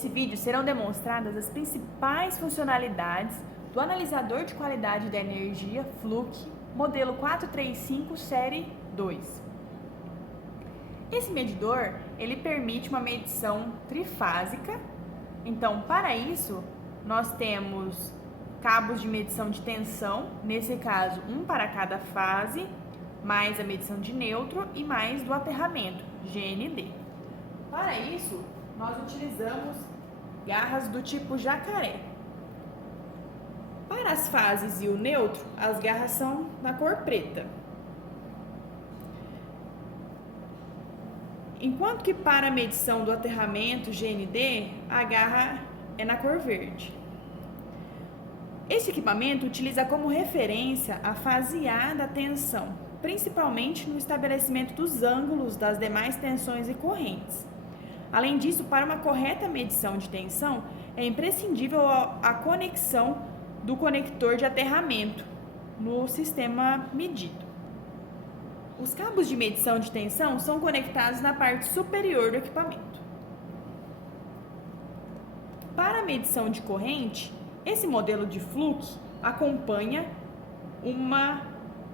Nesse vídeo serão demonstradas as principais funcionalidades do analisador de qualidade da energia Fluke modelo 435 série 2. Esse medidor, ele permite uma medição trifásica. Então, para isso, nós temos cabos de medição de tensão, nesse caso, um para cada fase, mais a medição de neutro e mais do aterramento, GND. Para isso, nós utilizamos garras do tipo jacaré. Para as fases e o neutro, as garras são na cor preta. Enquanto que para a medição do aterramento GND, a garra é na cor verde. Esse equipamento utiliza como referência a fase A da tensão, principalmente no estabelecimento dos ângulos das demais tensões e correntes. Além disso, para uma correta medição de tensão, é imprescindível a conexão do conector de aterramento no sistema medido. Os cabos de medição de tensão são conectados na parte superior do equipamento. Para a medição de corrente, esse modelo de Fluke acompanha uma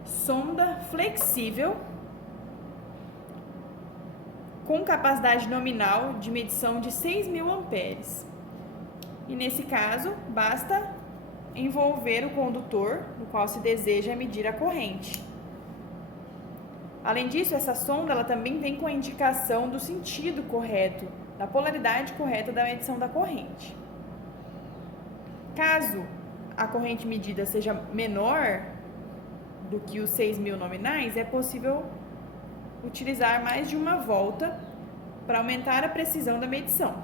sonda flexível com capacidade nominal de medição de 6.000 amperes. E nesse caso, basta envolver o condutor no qual se deseja medir a corrente. Além disso, essa sonda ela também vem com a indicação do sentido correto, da polaridade correta da medição da corrente. Caso a corrente medida seja menor do que os 6.000 nominais, é possível utilizar mais de uma volta para aumentar a precisão da medição.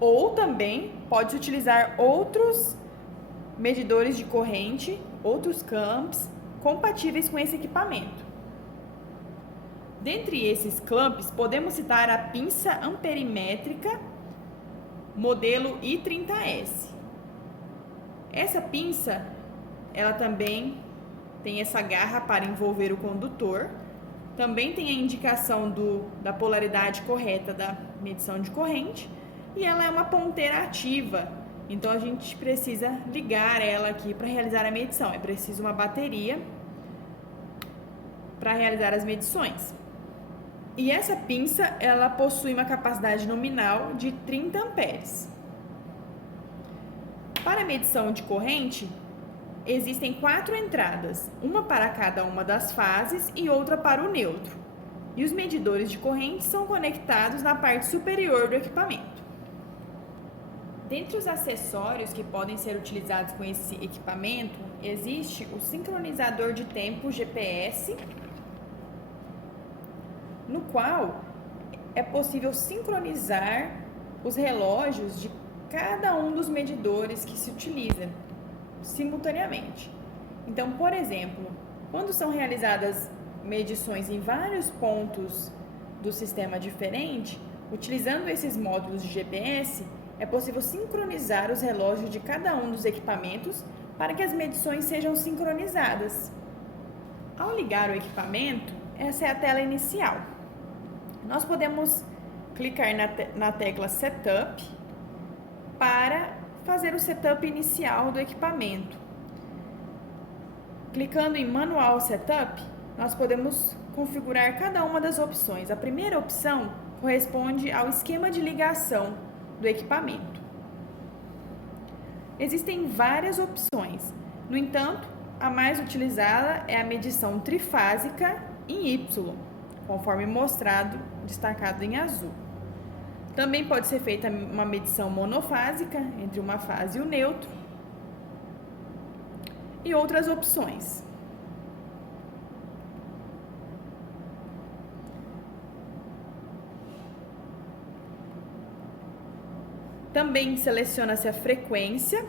Ou também pode utilizar outros medidores de corrente, outros clamps compatíveis com esse equipamento. Dentre esses clamps, podemos citar a pinça amperimétrica modelo I30S. Essa pinça, ela também tem essa garra para envolver o condutor, também tem a indicação da polaridade correta da medição de corrente e ela é uma ponteira ativa, então a gente precisa ligar ela aqui para realizar a medição. É preciso uma bateria para realizar as medições. E essa pinça, ela possui uma capacidade nominal de 30 amperes. Para a medição de corrente, existem 4 entradas, uma para cada uma das fases e outra para o neutro. E os medidores de corrente são conectados na parte superior do equipamento. Dentre os acessórios que podem ser utilizados com esse equipamento, existe o sincronizador de tempo GPS, no qual é possível sincronizar os relógios de cada um dos medidores que se utiliza simultaneamente. Então, por exemplo, quando são realizadas medições em vários pontos do sistema diferente, utilizando esses módulos de GPS, é possível sincronizar os relógios de cada um dos equipamentos para que as medições sejam sincronizadas. Ao ligar o equipamento, essa é a tela inicial. Nós podemos clicar na tecla Setup para fazer o setup inicial do equipamento. Clicando em Manual Setup, nós podemos configurar cada uma das opções. A primeira opção corresponde ao esquema de ligação do equipamento. Existem várias opções, no entanto, a mais utilizada é a medição trifásica em Y, conforme mostrado, destacado em azul. Também pode ser feita uma medição monofásica, entre uma fase e o neutro, e outras opções. Também seleciona-se a frequência.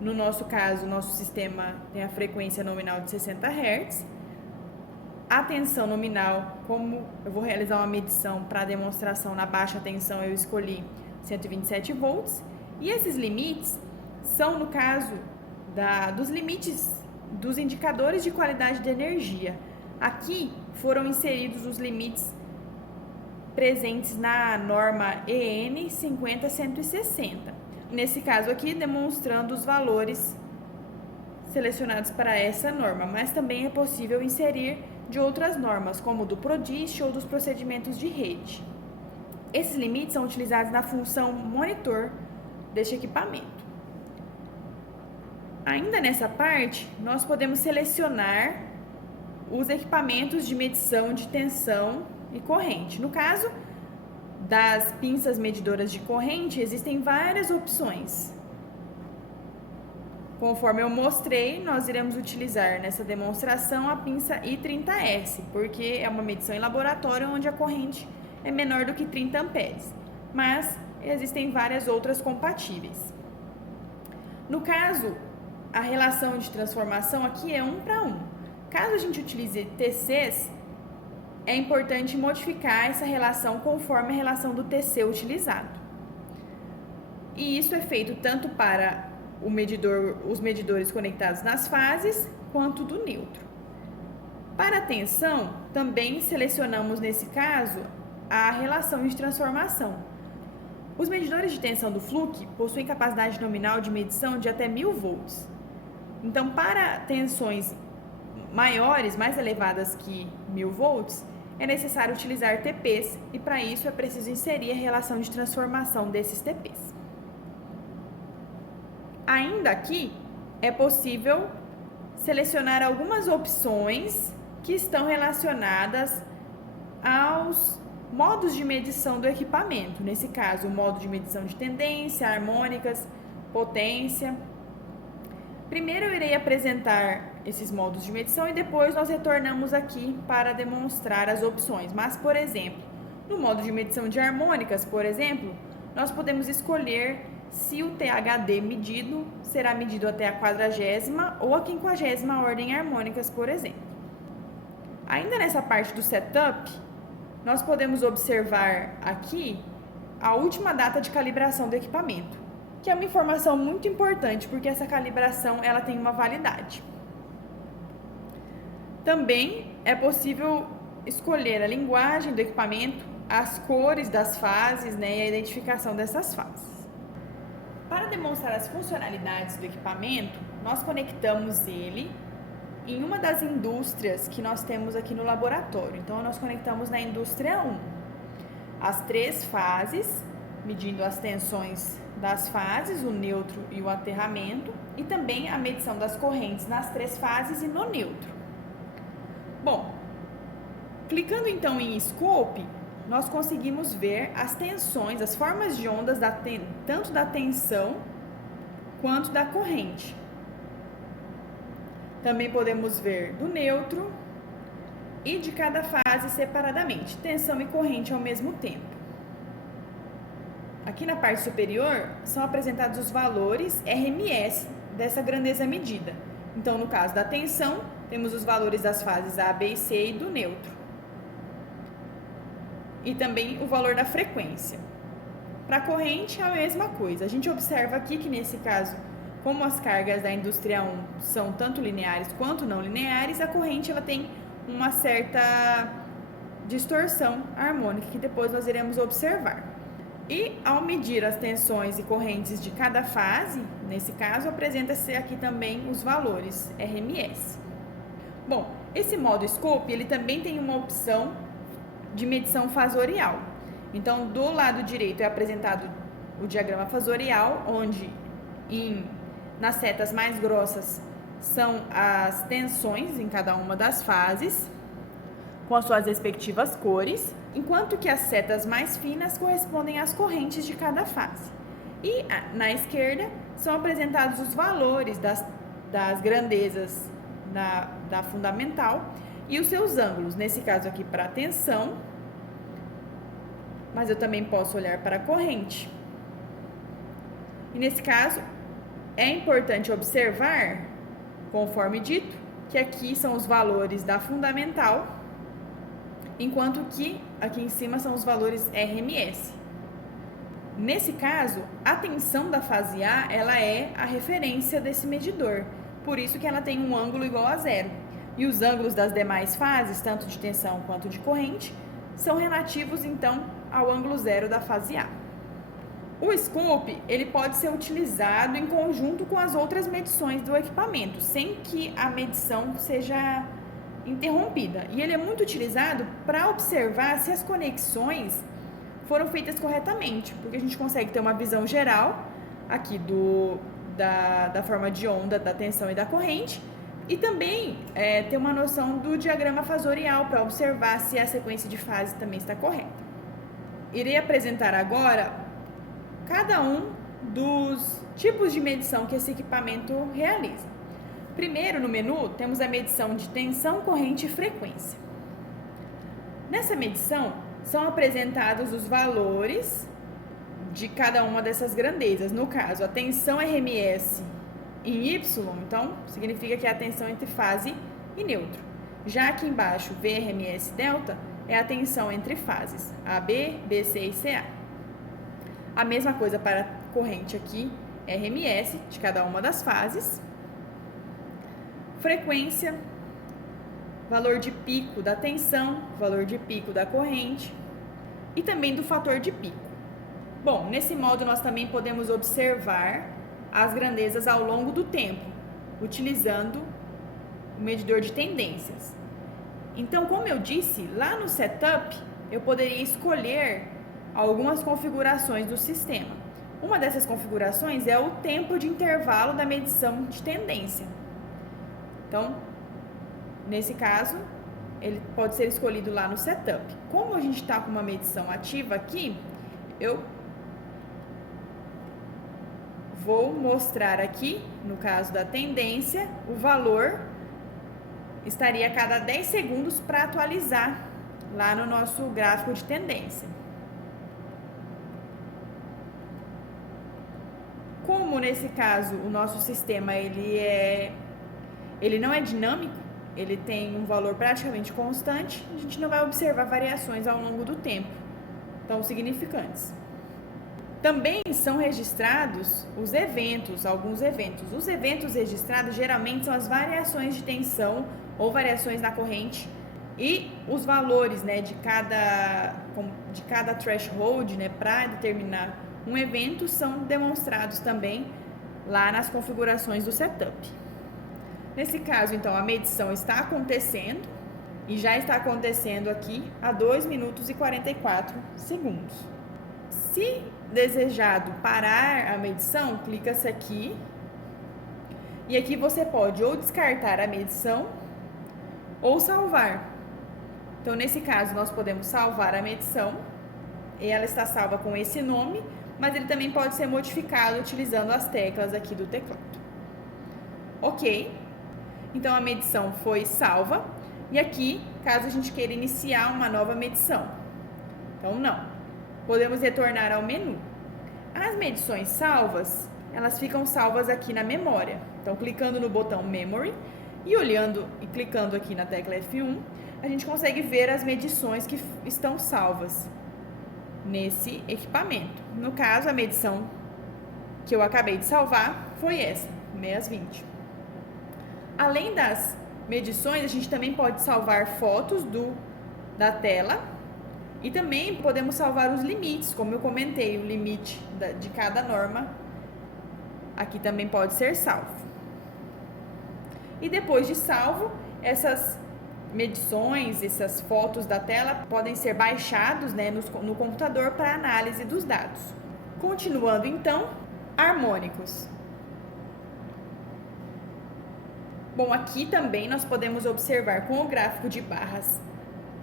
No nosso caso, nosso sistema tem a frequência nominal de 60 Hz. A tensão nominal, como eu vou realizar uma medição para demonstração na baixa tensão, eu escolhi 127 volts. E esses limites são, no caso, dos limites dos indicadores de qualidade de energia. Aqui foram inseridos os limites presentes na norma EN 50160. Nesse caso aqui, demonstrando os valores selecionados para essa norma, mas também é possível inserir de outras normas, como do PRODIST ou dos procedimentos de rede. Esses limites são utilizados na função monitor deste equipamento. Ainda nessa parte, nós podemos selecionar os equipamentos de medição de tensão e corrente. No caso das pinças medidoras de corrente, existem várias opções. Conforme eu mostrei, nós iremos utilizar nessa demonstração a pinça I30S, porque é uma medição em laboratório onde a corrente é menor do que 30 amperes, mas existem várias outras compatíveis. No caso, a relação de transformação aqui é 1 para 1. Caso a gente utilize TCs, é importante modificar essa relação conforme a relação do TC utilizado. E isso é feito tanto para os medidores conectados nas fases, quanto do neutro. Para a tensão, também selecionamos nesse caso a relação de transformação. Os medidores de tensão do Fluke possuem capacidade nominal de medição de até 1000 volts. Então, para tensões maiores, mais elevadas que 1000 volts, é necessário utilizar TPs e para isso é preciso inserir a relação de transformação desses TPs. Ainda aqui, é possível selecionar algumas opções que estão relacionadas aos modos de medição do equipamento. Nesse caso, o modo de medição de tendência, harmônicas, potência. Primeiro eu irei apresentar esses modos de medição e depois nós retornamos aqui para demonstrar as opções. Mas, por exemplo, no modo de medição de harmônicas, por exemplo, nós podemos escolher se o THD medido será medido até a 40ª ou a 50ª ordem harmônicas, por exemplo. Ainda nessa parte do setup, nós podemos observar aqui a última data de calibração do equipamento, que é uma informação muito importante, porque essa calibração ela tem uma validade. Também é possível escolher a linguagem do equipamento, as cores das fases, e a identificação dessas fases. Para demonstrar as funcionalidades do equipamento, nós conectamos ele em uma das indústrias que nós temos aqui no laboratório. Então, nós conectamos na indústria 1 as 3 fases, medindo as tensões das fases, o neutro e o aterramento, e também a medição das correntes nas 3 fases e no neutro. Bom, clicando então em Scope, nós conseguimos ver as tensões, as formas de ondas tanto da tensão quanto da corrente. Também podemos ver do neutro e de cada fase separadamente, tensão e corrente ao mesmo tempo. Aqui na parte superior são apresentados os valores RMS dessa grandeza medida. Então, no caso da tensão, temos os valores das fases A, B e C e do neutro. E também o valor da frequência. Para a corrente é a mesma coisa. A gente observa aqui que nesse caso, como as cargas da indústria 1 são tanto lineares quanto não lineares, a corrente ela tem uma certa distorção harmônica que depois nós iremos observar. E ao medir as tensões e correntes de cada fase, nesse caso apresenta-se aqui também os valores RMS. Bom, esse modo Scope ele também tem uma opção de medição fasorial. Então, do lado direito é apresentado o diagrama fasorial, onde nas setas mais grossas são as tensões em cada uma das fases, com as suas respectivas cores, enquanto que as setas mais finas correspondem às correntes de cada fase. E na esquerda são apresentados os valores das grandezas da fundamental e os seus ângulos, nesse caso aqui para a tensão, mas eu também posso olhar para a corrente. E nesse caso, é importante observar, conforme dito, que aqui são os valores da fundamental, enquanto que aqui em cima são os valores RMS. Nesse caso, a tensão da fase A, ela é a referência desse medidor, por isso que ela tem um ângulo igual a 0. E os ângulos das demais fases, tanto de tensão quanto de corrente, são relativos, então, ao ângulo zero da fase A. O scope, ele pode ser utilizado em conjunto com as outras medições do equipamento, sem que a medição seja interrompida. E ele é muito utilizado para observar se as conexões foram feitas corretamente, porque a gente consegue ter uma visão geral aqui da forma de onda, da tensão e da corrente, e também ter uma noção do diagrama fasorial para observar se a sequência de fases também está correta. Irei apresentar agora cada um dos tipos de medição que esse equipamento realiza. Primeiro, no menu, temos a medição de tensão, corrente e frequência. Nessa medição, são apresentados os valores de cada uma dessas grandezas. No caso, a tensão RMS em Y, então, significa que é a tensão entre fase e neutro. Já aqui embaixo, VRMS delta, é a tensão entre fases, AB, BC e CA. A mesma coisa para a corrente aqui, RMS, de cada uma das fases. Frequência, valor de pico da tensão, valor de pico da corrente e também do fator de pico. Bom, nesse modo nós também podemos observar as grandezas ao longo do tempo, utilizando o medidor de tendências. Então, como eu disse, lá no setup, eu poderia escolher algumas configurações do sistema. Uma dessas configurações é o tempo de intervalo da medição de tendência. Então, nesse caso, ele pode ser escolhido lá no setup. Como a gente está com uma medição ativa aqui, eu vou mostrar aqui, no caso da tendência, o valor estaria a cada 10 segundos para atualizar lá no nosso gráfico de tendência. Como nesse caso o nosso sistema ele não é dinâmico, ele tem um valor praticamente constante, a gente não vai observar variações ao longo do tempo tão significantes. Também são registrados os eventos, alguns eventos. Os eventos registrados geralmente são as variações de tensão ou variações na corrente e os valores, né, de cada threshold, né, para determinar um evento são demonstrados também lá nas configurações do setup. Nesse caso, então, a medição está acontecendo e já está acontecendo aqui a 2 minutos e 44 segundos. Se desejado parar a medição, clica-se aqui e aqui você pode ou descartar a medição ou salvar. Então, nesse caso, nós podemos salvar a medição e ela está salva com esse nome, mas ele também pode ser modificado utilizando as teclas aqui do teclado. Ok, então a medição foi salva e aqui, caso a gente queira iniciar uma nova medição, então não, podemos retornar ao menu. As medições salvas, elas ficam salvas aqui na memória, então clicando no botão Memory e olhando e clicando aqui na tecla F1, a gente consegue ver as medições que estão salvas nesse equipamento. No caso, a medição que eu acabei de salvar foi essa, 620. Além das medições, a gente também pode salvar fotos da tela e também podemos salvar os limites, como eu comentei, o limite de cada norma aqui também pode ser salvo. E depois de salvo, essas medições, essas fotos da tela podem ser baixados, né, no computador para análise dos dados. Continuando então, harmônicos. Bom, aqui também nós podemos observar com o gráfico de barras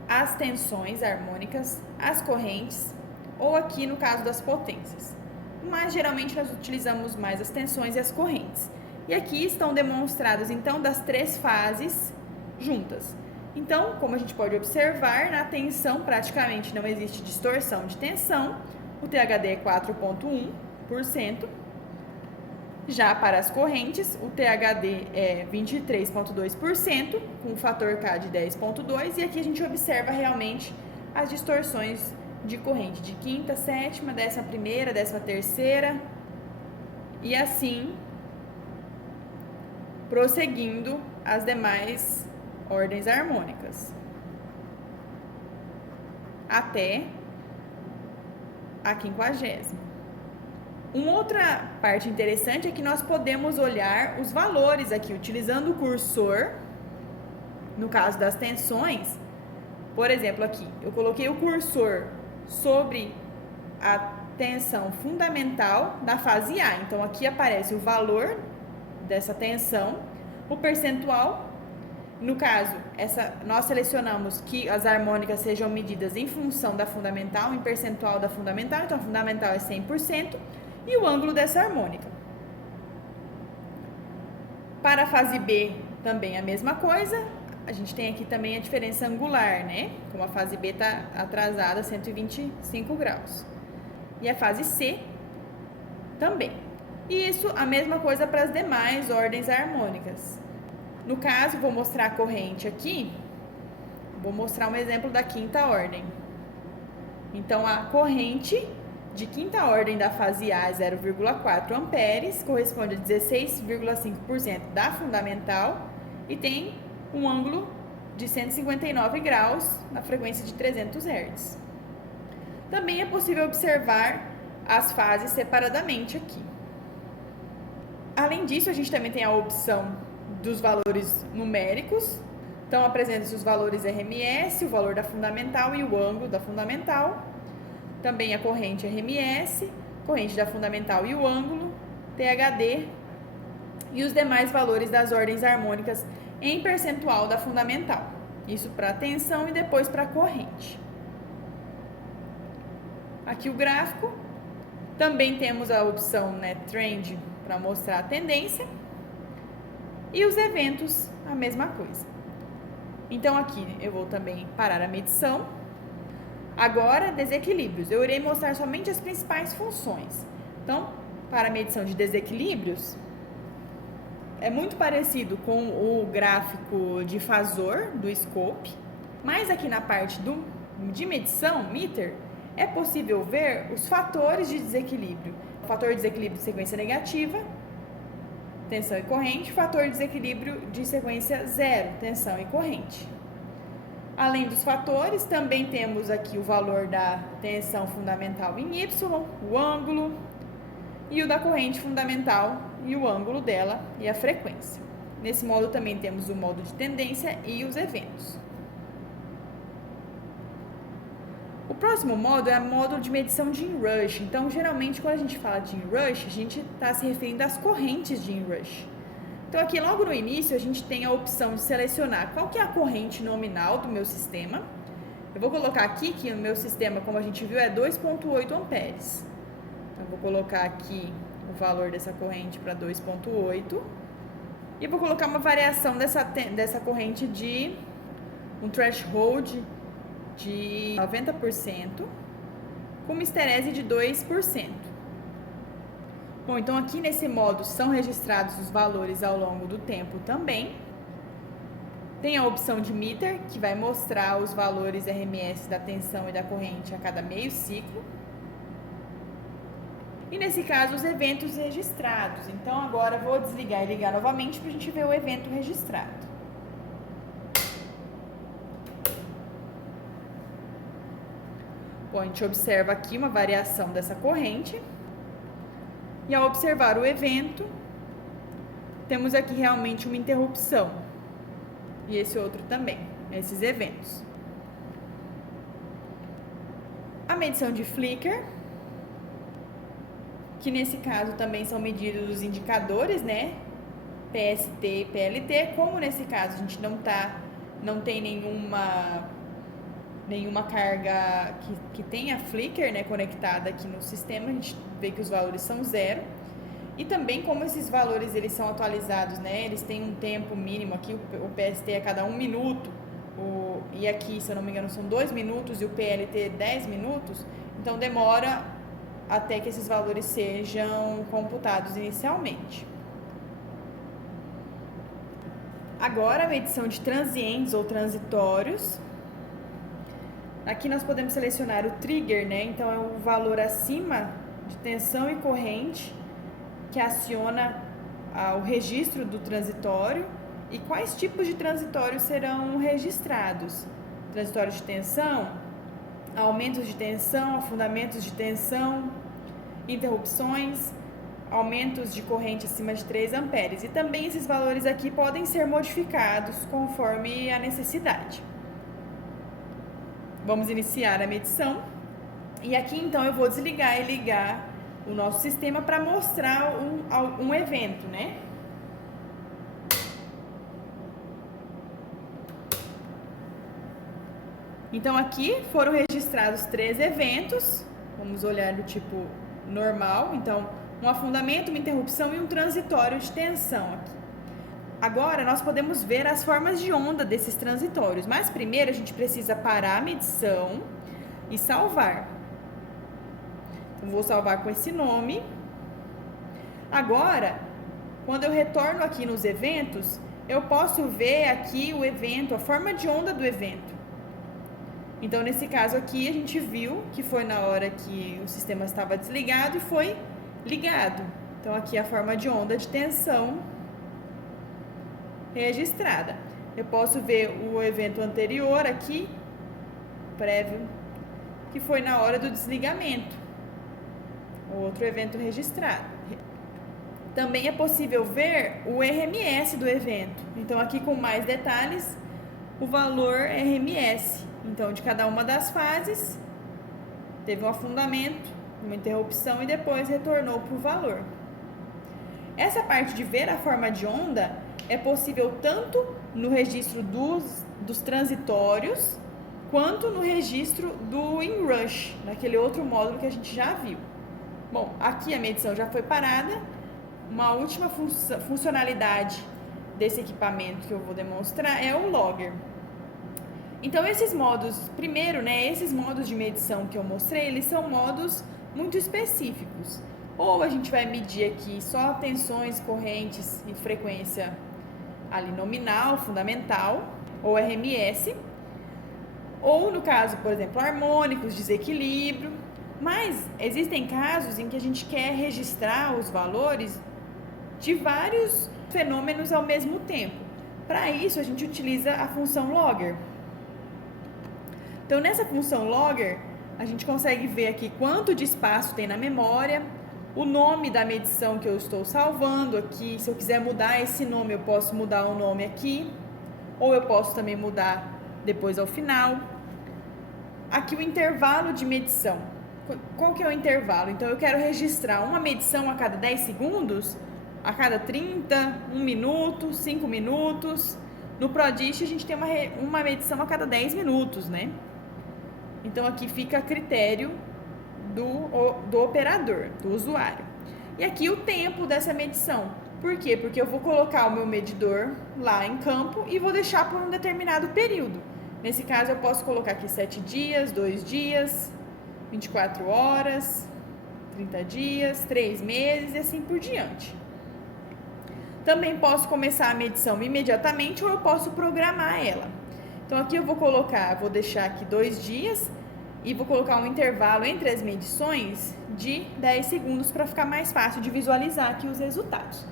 as tensões harmônicas, as correntes ou aqui no caso das potências. Mas geralmente nós utilizamos mais as tensões e as correntes. E aqui estão demonstradas então das 3 fases juntas. Então, como a gente pode observar, na tensão praticamente não existe distorção de tensão, o THD é 4,1%. Já para as correntes, o THD é 23,2%, com o fator K de 10,2%, e aqui a gente observa realmente as distorções de corrente de quinta, sétima, 11ª, 13ª, e assim prosseguindo as demais ordens harmônicas. até a 50ª. Uma outra parte interessante é que nós podemos olhar os valores aqui, utilizando o cursor, no caso das tensões. Por exemplo, aqui, eu coloquei o cursor sobre a tensão fundamental da fase A. Então, aqui aparece o valor dessa tensão, o percentual. No caso, nós selecionamos que as harmônicas sejam medidas em função da fundamental, em percentual da fundamental. Então, a fundamental é 100% e o ângulo dessa harmônica. Para a fase B, também a mesma coisa. A gente tem aqui também a diferença angular, né? Como a fase B está atrasada 125 graus. E a fase C também. E isso, a mesma coisa para as demais ordens harmônicas. No caso, vou mostrar a corrente aqui. Vou mostrar um exemplo da 5ª ordem. Então, a corrente de 5ª ordem da fase A é 0,4 amperes, corresponde a 16,5% da fundamental e tem um ângulo de 159 graus na frequência de 300 Hz. Também é possível observar as fases separadamente aqui. Além disso, a gente também tem a opção dos valores numéricos. Então, apresenta-se os valores RMS, o valor da fundamental e o ângulo da fundamental. Também a corrente RMS, corrente da fundamental e o ângulo, THD e os demais valores das ordens harmônicas em percentual da fundamental. Isso para a tensão e depois para a corrente. Aqui o gráfico. Também temos a opção, né, Trend, para mostrar a tendência. E os eventos, a mesma coisa. Então, aqui eu vou também parar a medição. Agora, desequilíbrios. Eu irei mostrar somente as principais funções. Então, para a medição de desequilíbrios, é muito parecido com o gráfico de fasor do scope, mas aqui na parte de medição, meter, é possível ver os fatores de desequilíbrio. O fator de desequilíbrio de sequência negativa, tensão e corrente, fator de desequilíbrio de sequência zero, tensão e corrente. Além dos fatores, também temos aqui o valor da tensão fundamental em Y, o ângulo, e o da corrente fundamental e o ângulo dela e a frequência. Nesse modo também temos o modo de tendência e os eventos. O próximo modo é o modo de medição de inrush. Então, geralmente, quando a gente fala de inrush, a gente está se referindo às correntes de inrush. Então, aqui logo no início, a gente tem a opção de selecionar qual que é a corrente nominal do meu sistema. Eu vou colocar aqui que o meu sistema, como a gente viu, é 2,8 amperes. Então, eu vou colocar aqui o valor dessa corrente para 2,8 e vou colocar uma variação dessa corrente de um threshold de 90% com uma histerese de 2%. Bom, então aqui nesse modo são registrados os valores ao longo do tempo também. Tem a opção de meter, que vai mostrar os valores RMS da tensão e da corrente a cada meio ciclo. E nesse caso, os eventos registrados. Então, agora eu vou desligar e ligar novamente para a gente ver o evento registrado. Bom, a gente observa aqui uma variação dessa corrente. E ao observar o evento, temos aqui realmente uma interrupção. E esse outro também, esses eventos. A medição de flicker, que nesse caso também são medidos os indicadores, né? PST e PLT. Como nesse caso a gente não tem nenhuma carga que tenha flicker, né, conectada aqui no sistema, a gente vê que os valores são zero. E também como esses valores eles são atualizados, né, eles têm um tempo mínimo aqui, o PST é a cada 1 minuto, e aqui, se eu não me engano, são 2 minutos e o PLT 10 minutos, então demora até que esses valores sejam computados inicialmente. Agora, a medição de transientes ou transitórios. Aqui nós podemos selecionar o trigger, né? Então, é o valor acima de tensão e corrente que aciona o registro do transitório e quais tipos de transitórios serão registrados. Transitório de tensão, aumentos de tensão, afundamentos de tensão, interrupções, aumentos de corrente acima de 3 amperes. E também esses valores aqui podem ser modificados conforme a necessidade. Vamos iniciar a medição. E aqui então eu vou desligar e ligar o nosso sistema para mostrar um evento, né? Então aqui foram registrados 3 eventos. Vamos olhar do tipo normal. Então, um afundamento, uma interrupção e um transitório de tensão aqui. Agora, nós podemos ver as formas de onda desses transitórios. Mas primeiro a gente precisa parar a medição e salvar. Então, vou salvar com esse nome. Agora, quando eu retorno aqui nos eventos, eu posso ver aqui o evento, a forma de onda do evento. Então, nesse caso aqui, a gente viu que foi na hora que o sistema estava desligado e foi ligado. Então, aqui a forma de onda de tensão registrada. Eu posso ver o evento anterior aqui, prévio, que foi na hora do desligamento. Outro evento registrado. Também é possível ver o RMS do evento. Então, aqui com mais detalhes, o valor RMS. Então, de cada uma das fases, teve um afundamento, uma interrupção e depois retornou para o valor. Essa parte de ver a forma de onda é possível tanto no registro dos transitórios, quanto no registro do inrush, naquele outro módulo que a gente já viu. Bom, aqui a medição já foi parada. Uma última funcionalidade desse equipamento que eu vou demonstrar é o logger. Então, esses modos, primeiro, né, esses modos de medição que eu mostrei, eles são modos muito específicos. Ou a gente vai medir aqui só tensões, correntes e frequência ali nominal, fundamental, ou RMS. Ou no caso, por exemplo, harmônicos, desequilíbrio. Mas existem casos em que a gente quer registrar os valores de vários fenômenos ao mesmo tempo. Para isso, a gente utiliza a função logger. Então, nessa função logger, a gente consegue ver aqui quanto de espaço tem na memória, o nome da medição que eu estou salvando aqui. Se eu quiser mudar esse nome, eu posso mudar o nome aqui, ou eu posso também mudar depois ao final. Aqui o intervalo de medição. Qual que é o intervalo? Então, eu quero registrar uma medição a cada 10 segundos, a cada 30, 1 minuto, 5 minutos. No ProDish, a gente tem uma medição a cada 10 minutos, né? Então, aqui fica a critério do operador, do usuário. E aqui o tempo dessa medição. Por quê? Porque eu vou colocar o meu medidor lá em campo e vou deixar por um determinado período. Nesse caso, eu posso colocar aqui 7 dias, 2 dias, 24 horas, 30 dias, 3 meses e assim por diante. Também posso começar a medição imediatamente ou eu posso programar ela. Então, aqui eu vou deixar aqui 2 dias e vou colocar um intervalo entre as medições de 10 segundos para ficar mais fácil de visualizar aqui os resultados.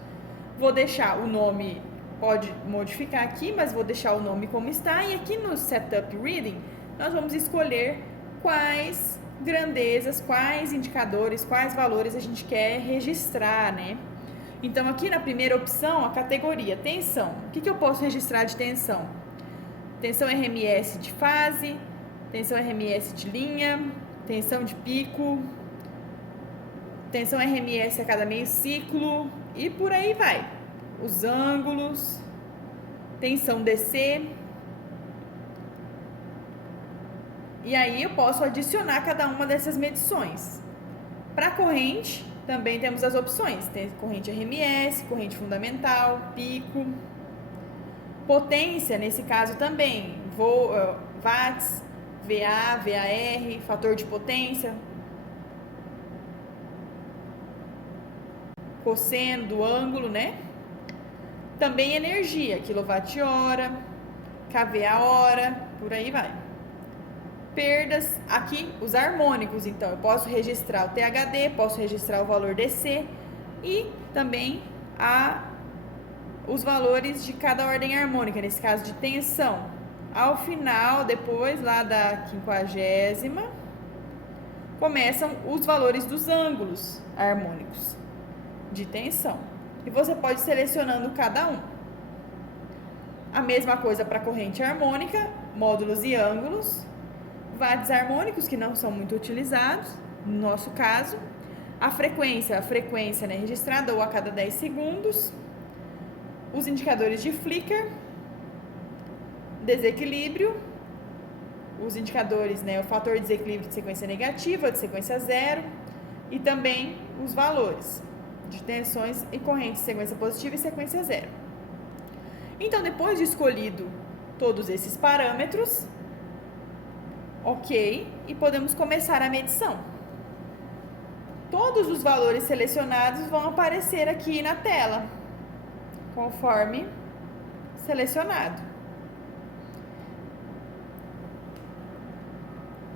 Vou deixar o nome, pode modificar aqui, mas vou deixar o nome como está. E aqui no Setup Reading, nós vamos escolher quais grandezas, quais indicadores, quais valores a gente quer registrar, né? Então, aqui na primeira opção, a categoria tensão. O que eu posso registrar de tensão? Tensão RMS de fase, tensão RMS de linha, tensão de pico, tensão RMS a cada meio ciclo e por aí vai. Os ângulos, tensão DC. E aí eu posso adicionar cada uma dessas medições. Para corrente, também temos as opções. Tem corrente RMS, corrente fundamental, pico. Potência, nesse caso também, watts, VA, VAR, fator de potência, cosseno do ângulo, né? Também energia, quilowatt-hora, kVA-hora, por aí vai. Perdas, aqui os harmônicos, então eu posso registrar o THD, posso registrar o valor DC e também os valores de cada ordem harmônica, nesse caso de tensão, Ao final, depois lá da 50ª, começam os valores dos ângulos harmônicos de tensão. E você pode ir selecionando cada um. A mesma coisa para corrente harmônica, módulos e ângulos, watts harmônicos que não são muito utilizados, no nosso caso, a frequência, né, registrada ou a cada 10 segundos, os indicadores de flicker, desequilíbrio, os indicadores, né, o fator de desequilíbrio de sequência negativa, de sequência zero, e também os valores de tensões e correntes de sequência positiva e sequência zero. Então, depois de escolhido todos esses parâmetros, ok, e podemos começar a medição. Todos os valores selecionados vão aparecer aqui na tela, conforme selecionado.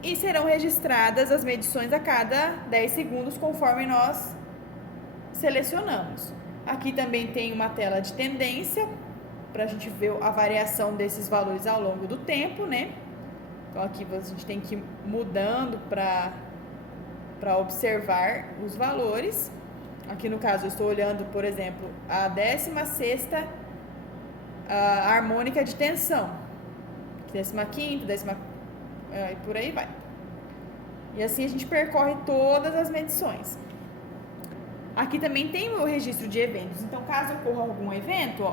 E serão registradas as medições a cada 10 segundos, conforme nós selecionamos. Aqui também tem uma tela de tendência, para a gente ver a variação desses valores ao longo do tempo, né? Então, aqui a gente tem que ir mudando para observar os valores. Aqui, no caso, eu estou olhando, por exemplo, a 16ª harmônica de tensão. 15ª, e por aí vai. E assim a gente percorre todas as medições. Aqui também tem o registro de eventos. Então, caso ocorra algum evento, ó,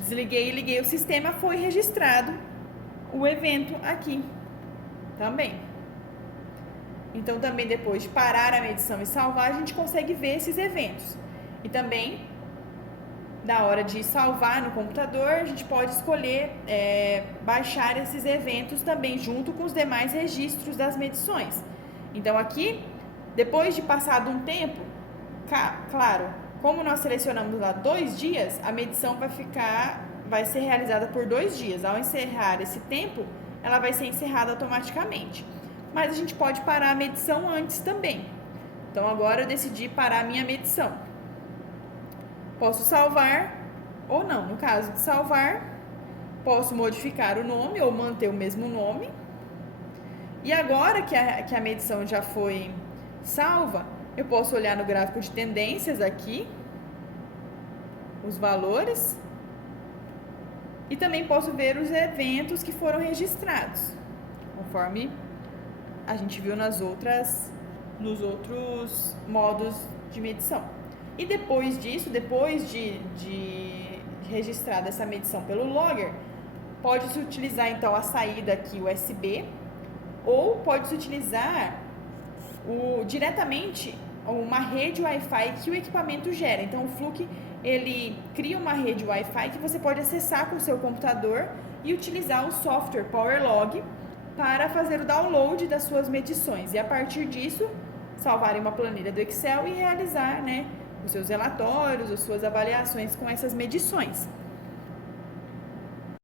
desliguei e liguei o sistema, foi registrado o evento aqui também. Então, também depois de parar a medição e salvar, a gente consegue ver esses eventos. E também, na hora de salvar no computador, a gente pode escolher baixar esses eventos também, junto com os demais registros das medições. Então, aqui, depois de passado um tempo, claro, como nós selecionamos lá 2 dias, a medição vai ser realizada por 2 dias. Ao encerrar esse tempo, ela vai ser encerrada automaticamente. Mas a gente pode parar a medição antes também. Então, agora eu decidi parar a minha medição. Posso salvar ou não. No caso de salvar, posso modificar o nome ou manter o mesmo nome. E agora que a medição já foi salva, eu posso olhar no gráfico de tendências aqui, os valores, e também posso ver os eventos que foram registrados, conforme a gente viu nos outros modos de medição. E depois disso, depois de registrada essa medição pelo logger, pode-se utilizar então a saída aqui USB, ou pode-se utilizar diretamente uma rede Wi-Fi que o equipamento gera. Então, o Fluke, ele cria uma rede Wi-Fi que você pode acessar com o seu computador e utilizar o software PowerLog para fazer o download das suas medições. E a partir disso, salvar em uma planilha do Excel e realizar, né, os seus relatórios, as suas avaliações com essas medições.